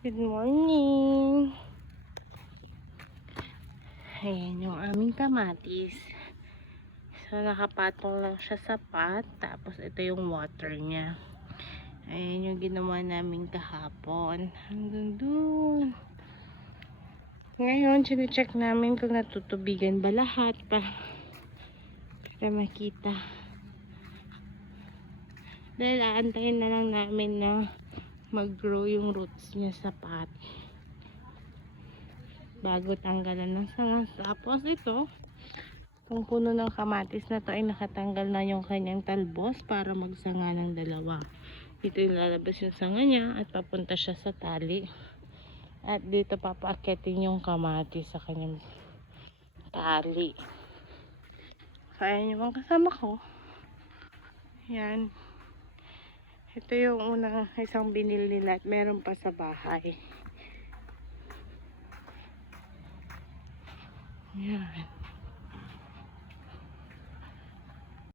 Good morning! Ayan yung aming kamatis. So, nakapatong lang siya sa pot. Tapos, ito yung water niya. Ayan yung ginawa namin kahapon. Hanggang dun. Ngayon, sine-check namin kung natutubigan ba lahat para makita. Dahil aantayin na lang namin na mag-grow yung roots niya sa pot bago tanggalan ng sanga. Tapos ito, itong puno ng kamatis na to ay nakatanggal na yung kanyang talbos para magsanga ng dalawa. Dito yung lalabas yung sanga niya at papunta siya sa tali. At dito papaakitin yung kamatis sa kanyang tali. Kaya yung mga kasama ko. Yan. Ito yung unang isang binili nila at meron pa sa bahay. Yan.